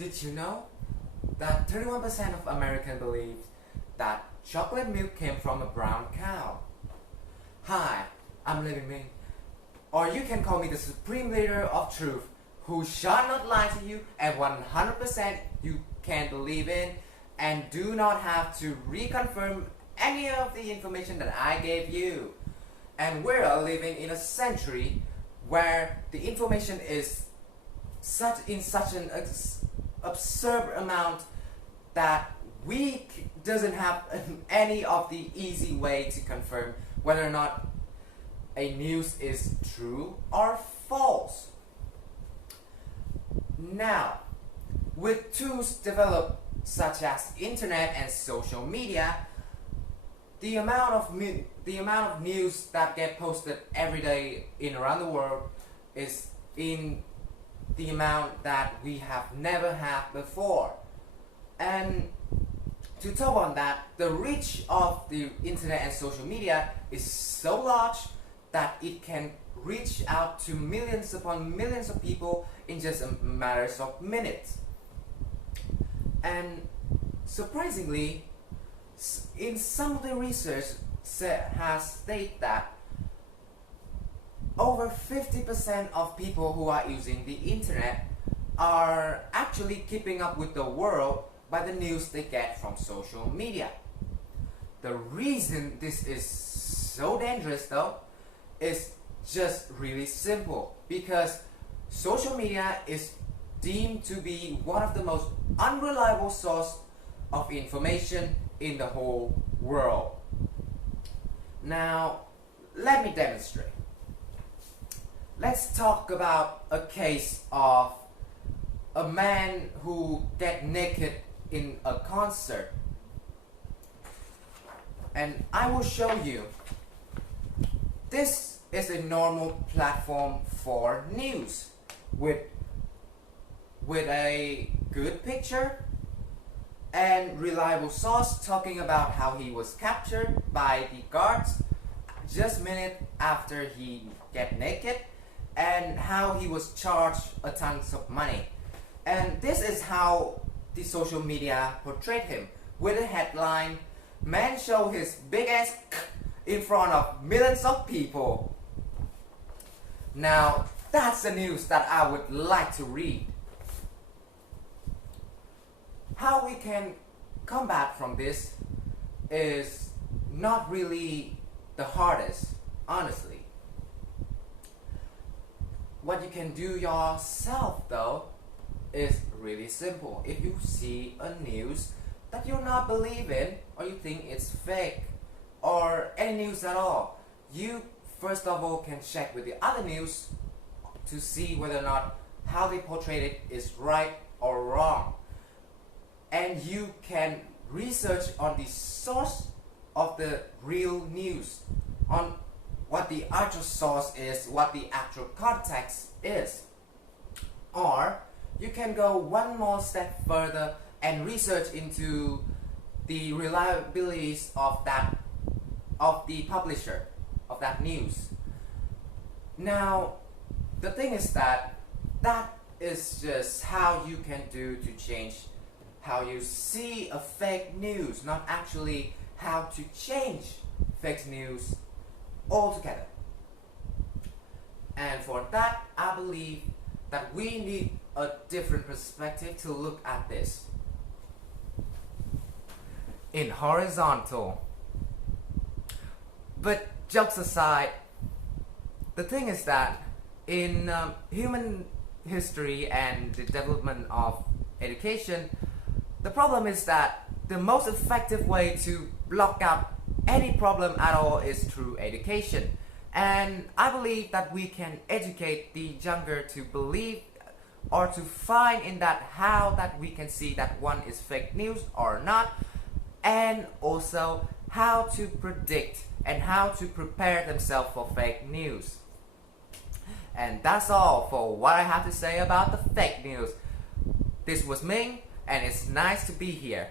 Did you know that 31% of Americans believe that chocolate milk came from a brown cow? Hi, I'm Living Ming, or you can call me the supreme leader of truth, who shall not lie to you, and 100% you can believe in, and do not have to reconfirm any of the information that I gave you. And we're living in a century where the information is in such an absurd amount that we doesn't have any of the easy way to confirm whether or not a news is true or false. Now, with tools developed such as internet and social media, the amount of news that get posted every day in around the world is in the amount that we have never had before. And to top on that, the reach of the internet and social media is so large that it can reach out to millions upon millions of people in just a matter of minutes. And surprisingly, in some of the research has stated that over 50% of people who are using the internet are actually keeping up with the world by the news they get from social media. The reason this is so dangerous though is just really simple, because social media is deemed to be one of the most unreliable source of information in the whole world. Now, let me demonstrate. Let's talk about a case of a man who get naked in a concert. And I will show you. This is a normal platform for news with a good picture and reliable source talking about how he was captured by the guards just minute after he get naked, and how he was charged a tons of money. And this is how the social media portrayed him, with a headline, "Man show his big ass in front of millions of people." Now, that's the news that I would like to read. How we can combat from this is not really the hardest, honestly. What you can do yourself though is really simple. If you see a news that you're not believing, or you think it's fake, or any news at all, you first of all can check with the other news to see whether or not how they portrayed it is right or wrong. And you can research on the source of the real news, on what the actual source is, what the actual context is. Or you can go one more step further and research into the reliabilities of the publisher of that news. Now, the thing is that is just how you can do to change how you see a fake news, not actually how to change fake news altogether. And for that, I believe that we need a different perspective to look at this. In horizontal. But jokes aside, the thing is that in human history and the development of education, the problem is that the most effective way to block out any problem at all is through education. And I believe that we can educate the younger to believe or to find in that how that we can see that one is fake news or not, and also how to predict and how to prepare themselves for fake news. And that's all for what I have to say about the fake news. This was Ming, and it's nice to be here.